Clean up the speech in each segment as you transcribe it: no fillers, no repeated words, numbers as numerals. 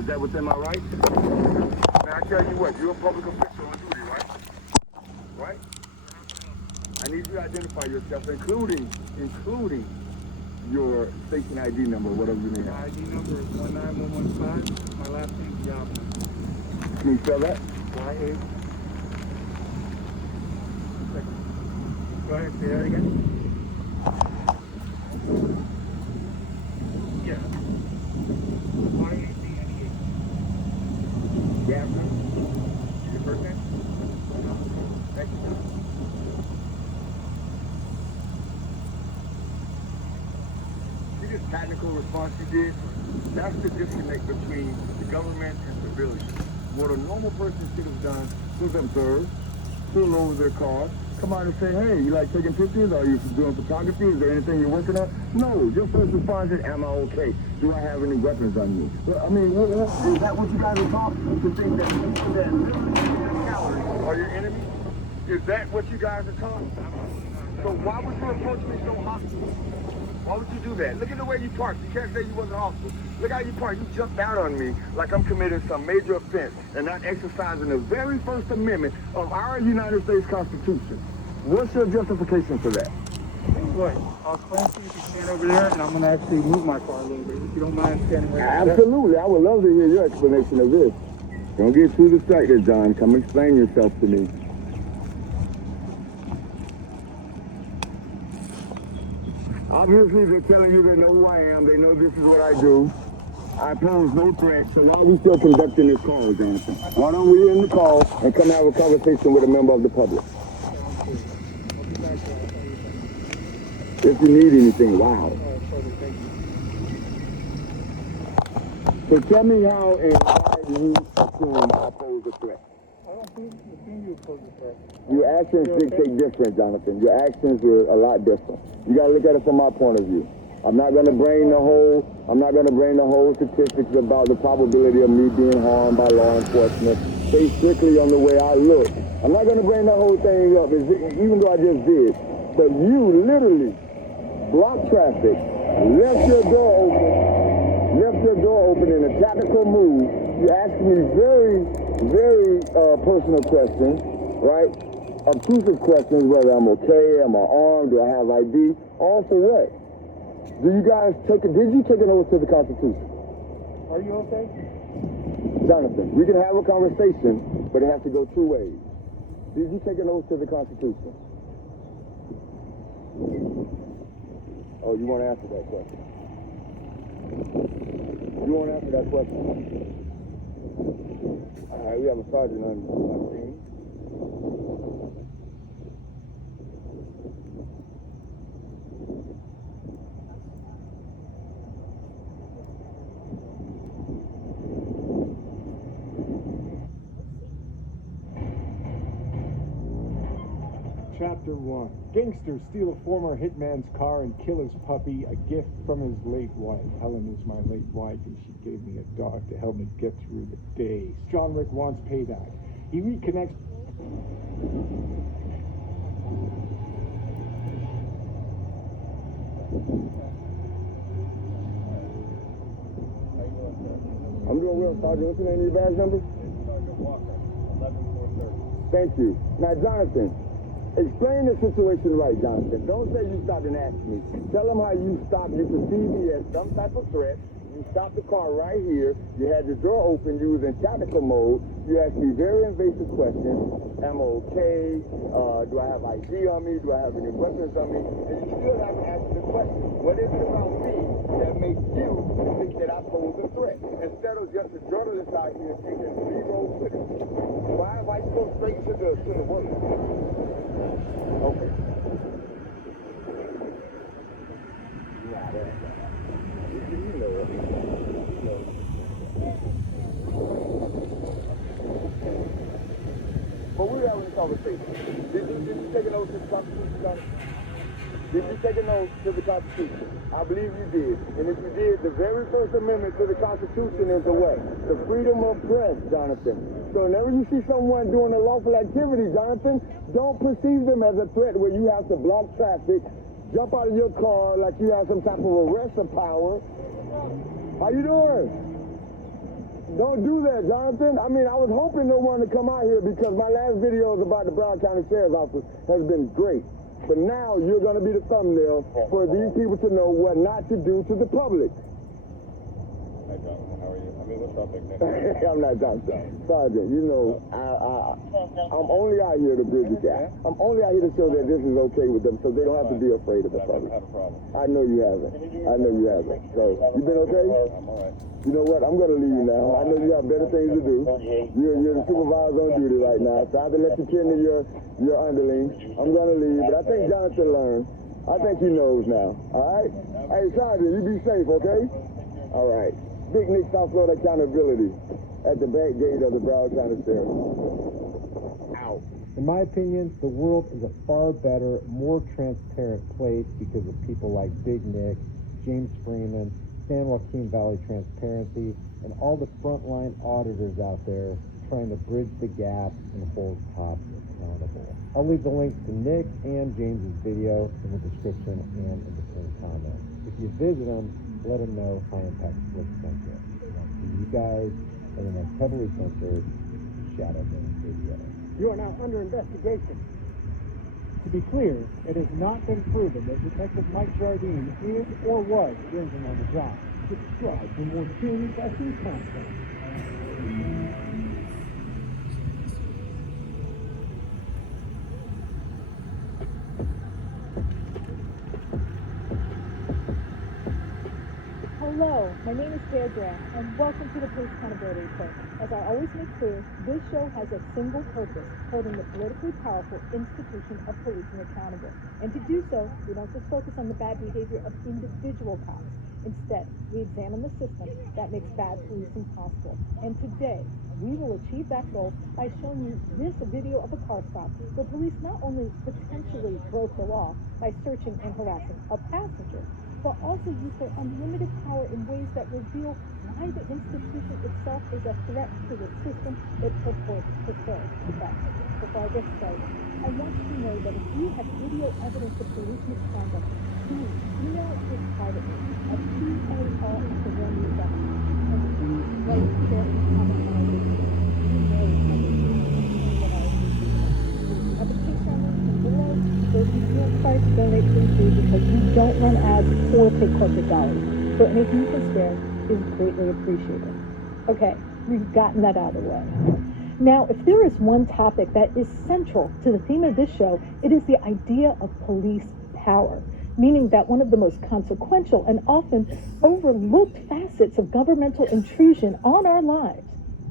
Is that within my rights? Now I tell you what, you're a public official on duty, right? Right? I need you to identify yourself, including your station ID number, whatever you may My have. ID number is 19115. My last name is Yabna. Can you spell that? Y-A. Go ahead, say that again. Yeah. Y-A-C-N-E-A. Gavin? Your first name? Thank you. See this technical response you did? That's the disconnect between the government and civilians. What a normal person should have done was observe, pull over their car, come out and say, hey, you like taking pictures? Are you doing photography? Is there anything you're working on? No, your first response is, am I okay? Do I have any weapons on me? Well, I mean, is that what you guys are taught? To think that people that are your enemy? Is that what you guys are taught? So why would you approach me so hostile? Why would you do that? Look at the way you parked. You can't say you wasn't hostile. Look how you parked. You jumped out on me like I'm committing some major offense and not exercising the very First Amendment of our United States Constitution. What's your justification for that? What? I'll explain to you if you stand over there, and I'm going to actually move my car a little bit, if you don't mind standing right there. Absolutely. I would love to hear your explanation of this. Don't get too distracted, John. Come explain yourself to me. Obviously, they're telling you they know who I am. They know this is what I do. I pose no threat, so why are we still conducting this call, Jonathan? Why don't we end the call and come have a conversation with a member of the public? If you need anything, wow. So tell me how and why you assume I pose a threat. I don't think you pose a threat. Your actions dictate different, Jonathan. Your actions are a lot different. You gotta look at it from my point of view. I'm not gonna bring the whole statistics about the probability of me being harmed by law enforcement based strictly on the way I look. I'm not gonna bring the whole thing up, even though I just did. But you literally blocked traffic, left your door open in a tactical move. You asked me very, very personal questions, right? Obtrusive questions, whether I'm okay, am I armed, do I have ID, all for what? Did you take an oath to the Constitution? Are you okay? Jonathan, we can have a conversation, but it has to go two ways. Did you take an oath to the Constitution? Oh, you want to answer that question? You want to answer that question? All right, we have a sergeant on the scene. Chapter 1. Gangsters steal a former hitman's car and kill his puppy, a gift from his late wife. Helen is my late wife, and she gave me a dog to help me get through the days. John Wick wants payback. He reconnects... I'm doing well, Sergeant. What's the name of your badge number? Sergeant Walker, 11430. Thank you. Now, Jonathan, explain the situation right, Jonathan. Don't say you stopped and asked me. Tell them how you stopped. You perceived me as some type of threat. You stopped the car right here. You had your door open. You was in tactical mode. You asked me very invasive questions. Am I okay? Do I have ID on me? Do I have any weapons on me? And you still haven't answered the question. What is it about me that makes you think that I pose a threat? Instead of just a journalist out here taking zero footage. Why go straight to the work? Okay. You know it. But we're having a conversation. Did you take an oath to the Constitution, Johnny? Did you take an oath to the Constitution? I believe you did. And if you did, the very First Amendment to the Constitution is the what? The freedom of press, Jonathan. So whenever you see someone doing a lawful activity, Jonathan, don't perceive them as a threat where you have to block traffic, jump out of your car like you have some type of arrest power. How you doing? Don't do that, Jonathan. I mean, I was hoping no one to come out here because my last videos about the Broward County Sheriff's Office has been great. But now you're going to be the thumbnail for these people to know what not to do to the public. Hi, Jonathan. How are you? I mean, what's up, big man? I'm not Jonathan. Sergeant, you know, I'm only out here to bridge the gap. I'm only out here to show that this is okay with them so they don't have to be afraid of the I don't public. have a problem. I know you haven't. I know you haven't. So, you been okay? I'm all right. You know what? I'm going to leave you now. I know you have better things to do. You're the supervisor on duty right now, so I have to let you tend to your underling. I'm going to leave, but I think Jonathan learned. I think he knows now. All right? Hey, Sergeant, you be safe, okay? All right. Big Nick, South Florida Accountability at the back gate of the Broward County Sheriff. Out. In my opinion, the world is a far better, more transparent place because of people like Big Nick, James Freeman, San Joaquin Valley Transparency, and all the frontline auditors out there trying to bridge the gap and hold cops accountable. I'll leave the links to Nick and James's video in the description and in the pinned comment. If you visit them, let them know High Impact Slick sent you. And I'll see you guys in the next heavily censored Shadow Man video. You are now under investigation. To be clear, it has not been proven that Detective Mike Jardine is or was drinking on the job. Subscribe for more serious SE content. Hello, my name is Deirdre, and welcome to the Police Accountability Report. As I always make clear, this show has a single purpose, holding the politically powerful institution of policing accountable. And to do so, we don't just focus on the bad behavior of individual cops. Instead, we examine the system that makes bad policing possible. And today, we will achieve that goal by showing you this video of a car stop where police not only potentially broke the law by searching and harassing a passenger, but also use their unlimited power in ways that reveal why the institution itself is a threat to the system it purports to serve. But before I get started, I want you to know that if you have video evidence of police misconduct, please email us privately at PAR@TheRealNews.com. And please write, share, and comment on our video. You know how we do that I appreciate that. If you have a case on this below, go to the website to donate to the food because we don't run ads or take corporate dollars. So anything you can spare is greatly appreciated. Okay, we've gotten that out of the way. Now, if there is one topic that is central to the theme of this show, it is the idea of police power, meaning that one of the most consequential and often overlooked facets of governmental intrusion on our lives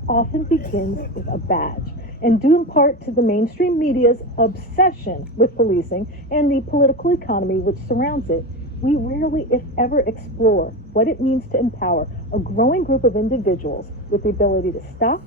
often begins with a badge. And due in part to the mainstream media's obsession with policing and the political economy which surrounds it, we rarely, if ever, explore what it means to empower a growing group of individuals with the ability to stop,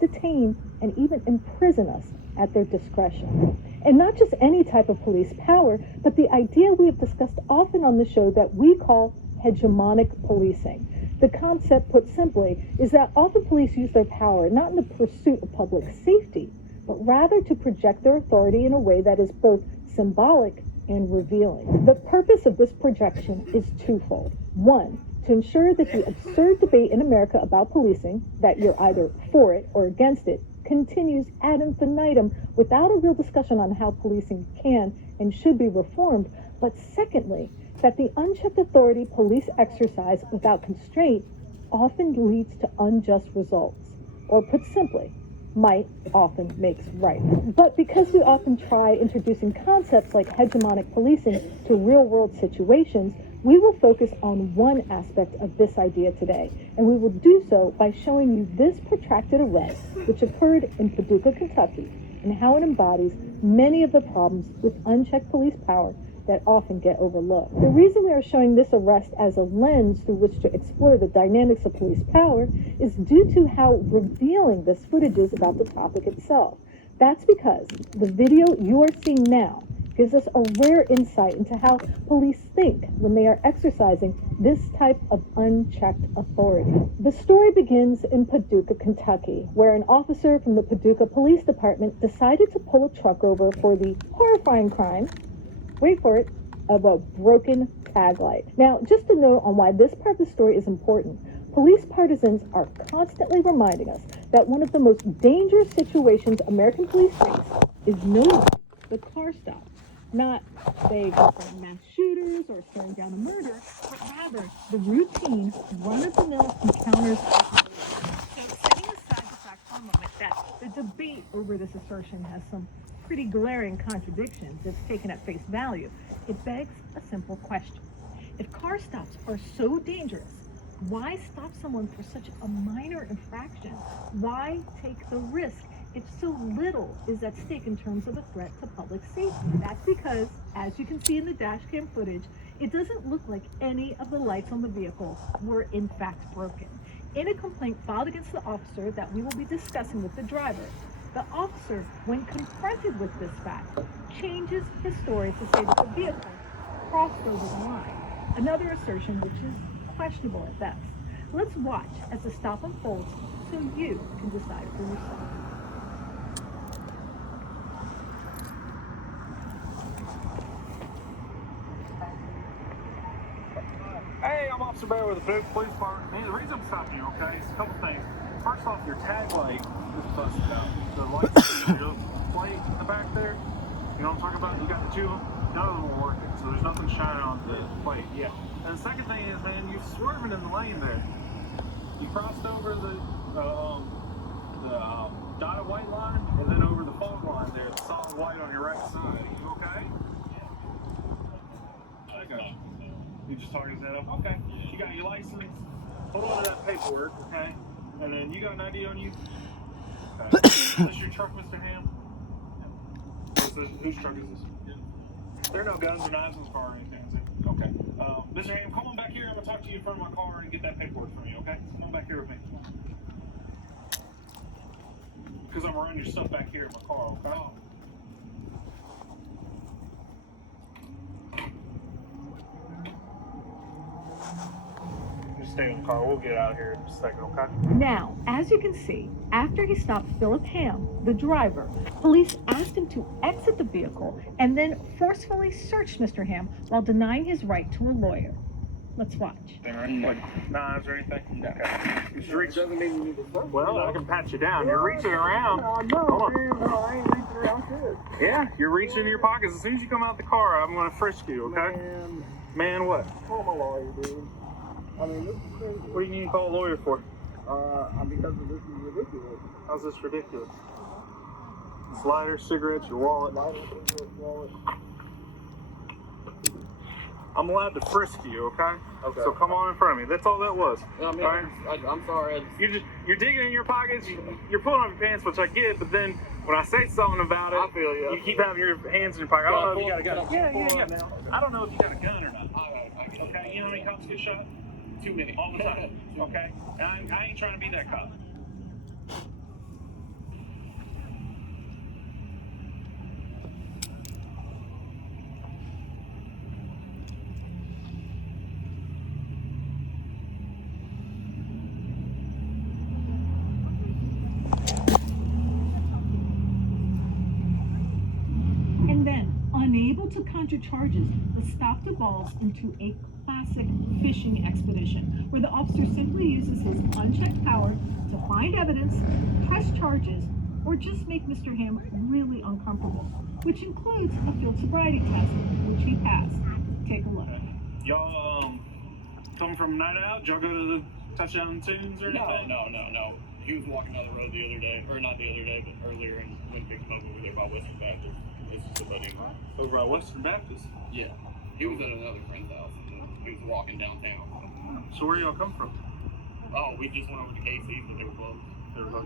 detain, and even imprison us at their discretion. And not just any type of police power, but the idea we have discussed often on the show that we call hegemonic policing. The concept, put simply, is that often police use their power not in the pursuit of public safety, but rather to project their authority in a way that is both symbolic and revealing. The purpose of this projection is twofold. One, to ensure that the absurd debate in America about policing, that you're either for it or against it, continues ad infinitum without a real discussion on how policing can and should be reformed. But secondly, that the unchecked authority police exercise without constraint often leads to unjust results. Or put simply, might often makes right. But because we often try introducing concepts like hegemonic policing to real-world situations, we will focus on one aspect of this idea today, and we will do so by showing you this protracted arrest, which occurred in Paducah, Kentucky, and how it embodies many of the problems with unchecked police power that often get overlooked. The reason we are showing this arrest as a lens through which to explore the dynamics of police power is due to how revealing this footage is about the topic itself. That's because the video you are seeing now gives us a rare insight into how police think when they are exercising this type of unchecked authority. The story begins in Paducah, Kentucky, where an officer from the Paducah Police Department decided to pull a truck over for the horrifying crime, wait for it, of a broken tag light. Now, just a note on why this part of the story is important. Police partisans are constantly reminding us that one of the most dangerous situations American police face is no the car stop. Not, say, mass shooters or staring down a murder, but rather the routine, run-of-the-mill encounters. So, setting aside the fact for a moment that the debate over this assertion has some pretty glaring contradictions if taken at face value, it begs a simple question. If car stops are so dangerous, why stop someone for such a minor infraction? Why take the risk if so little is at stake in terms of a threat to public safety? That's because, as you can see in the dash cam footage, it doesn't look like any of the lights on the vehicle were in fact broken. In a complaint filed against the officer that we will be discussing with the driver, the officer, when confronted with this fact, changes his story to say that the vehicle crossed over the line. Another assertion which is questionable at best. Let's watch as the stop unfolds so you can decide for yourself. Hey, I'm Officer Bear with the Police Department. Man, the reason I'm stopping you, okay, is a couple things. First off, your tag light is busted out. The light plate in the back there, you know what I'm talking about? You got the two of them. None of them are working, so there's nothing shining on the plate. Yeah. And the second thing is, man, you're swerving in the lane there. You crossed over the dotted white line, and then over the fog line there, the solid white on your right side. You okay? I got you. You just talking that up? Okay. You got your license. Hold on to that paperwork, okay? And then you got an ID on you? Okay. Is this your truck, Mr. Ham? Whose truck is this? There are no guns or knives in the car or anything, is it? Okay. Mr. Ham, come on back here. I'm going to talk to you in front of my car and get that paperwork from you, okay? Come on back here with me. Because I'm going to run your stuff back here in my car, okay? Just stay in the car. We'll get out of here in a second, okay? Now, as you can see, after he stopped Philip Ham, the driver, police asked him to exit the vehicle and then forcefully searched Mr. Ham while denying his right to a lawyer. Let's watch. Like knives or anything? No. Okay. Just reach. Doesn't mean you need to search. Well, I can pat you down. You're reaching around. No, Hold on. man, no, I ain't reaching around shit. Yeah, you're reaching into your pockets. As soon as you come out the car, I'm going to frisk you, okay? Man, what? Call my lawyer, dude. I mean, this is crazy. What do you need to call a lawyer for? Because this is ridiculous. How's this ridiculous? It's lighter, cigarettes, your wallet. Lighter, cigarette, wallet. I'm allowed to frisk you, okay? Okay. So come on in front of me. That's all that was. I mean, all right? I'm sorry. You're digging in your pockets. You're pulling up your pants, which I get. But then when I say something about it, I feel you. you keep having your hands in your pocket. I don't know if you got a gun. Yeah. Now. I don't know if you got a gun or not. Okay. You know how many cops get shot? Too many. All the time. Okay. And I ain't trying to be that cop. And then, unable to counter charges, the stop devolves into a classic fishing expedition, where the officer simply uses his unchecked power to find evidence, press charges, or just make Mr. Ham really uncomfortable, which includes a field sobriety test, which he passed. Take a look. Y'all coming from night out? Did y'all go to the Touchdown Tunes or anything? No. He was walking down the road the other day, or not the other day, but earlier, and went and picked him up over there by Western Baptist. This is the buddy of mine. Over at Western Baptist. Yeah. He was at another friend's house, and he was walking downtown. So where y'all come from? Oh, we just went over to KC's, but they were closed.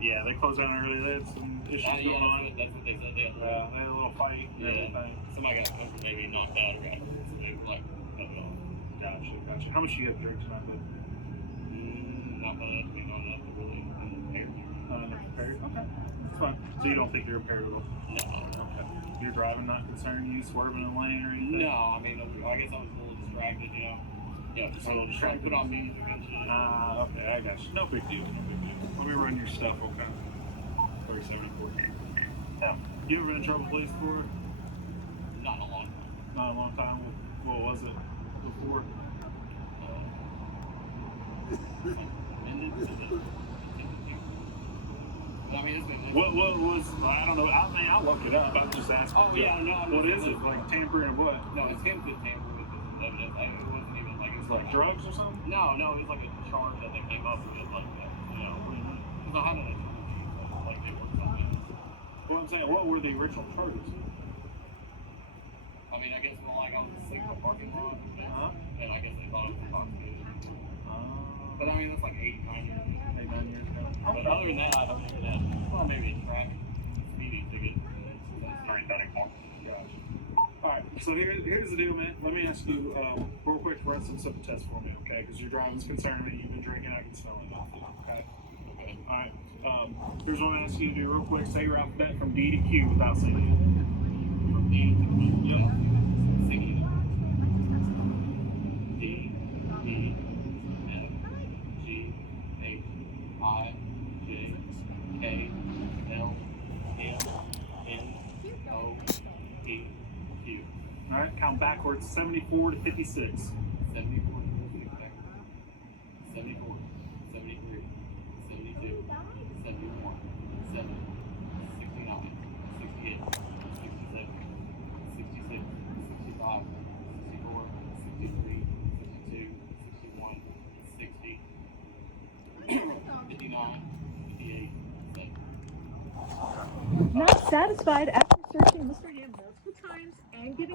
Yeah, they closed down early. They had some issues going on. That's what they said. They They had a little fight and everything. Somebody got maybe knocked out or got hurt, so they were like, oh, Gotcha. How much you got to drink tonight, babe? not much, not enough to really impair you. Not enough impaired? Okay. That's fine. So you don't think you're impaired at all? No. Okay. Your driving not concerning you, swerving in the lane or anything? No, I mean, I guess I was a little distracted, you know. Yeah, just A little trying to distracted. put on music and shit. Okay, I got you. No big deal. Let me run your stuff, okay? 37 and 14. Now, you ever been in trouble with police before? Not in a long time. Not a long time. What was it before? I mean, it's been. What was, I don't know, I mean, I'll look it up. I'm just asking. Oh, yeah, no. What is it? Like tampering and what? No, it's him that tampered with this evidence. I mean, it wasn't even like it's Like drugs or something? No, it was like a charge that they came up with, like that. You know, so how did they like they were something? Well, I'm saying, what were the original charges? I mean, I guess like I was asleep in the parking lot, and I guess they thought it was intoxicated. But I mean, that's like 8, 9 years ago. But other than that, I don't think that. Well, maybe a track speeding ticket. Gotcha. Alright, so here's the deal, man. Let me ask you real quick, run some simple tests for me, okay? Because your driving's concerning me. You've been drinking, I can smell it. Okay? Alright. Here's what I ask you to do real quick. Say your alphabet from D to Q without saying it. From D to Q. Yeah. Singing. D, E, F, G, H, I, J, K, L, M, N, O, P, Q. Alright, count backwards 74 to 56. 74, 74, 73, 72, 71, 7, 69, 68, 67, 66, 65, 64, 63, 62, 61, 60, 59, 58, 70. Not satisfied after searching Mr. Ham multiple times and getting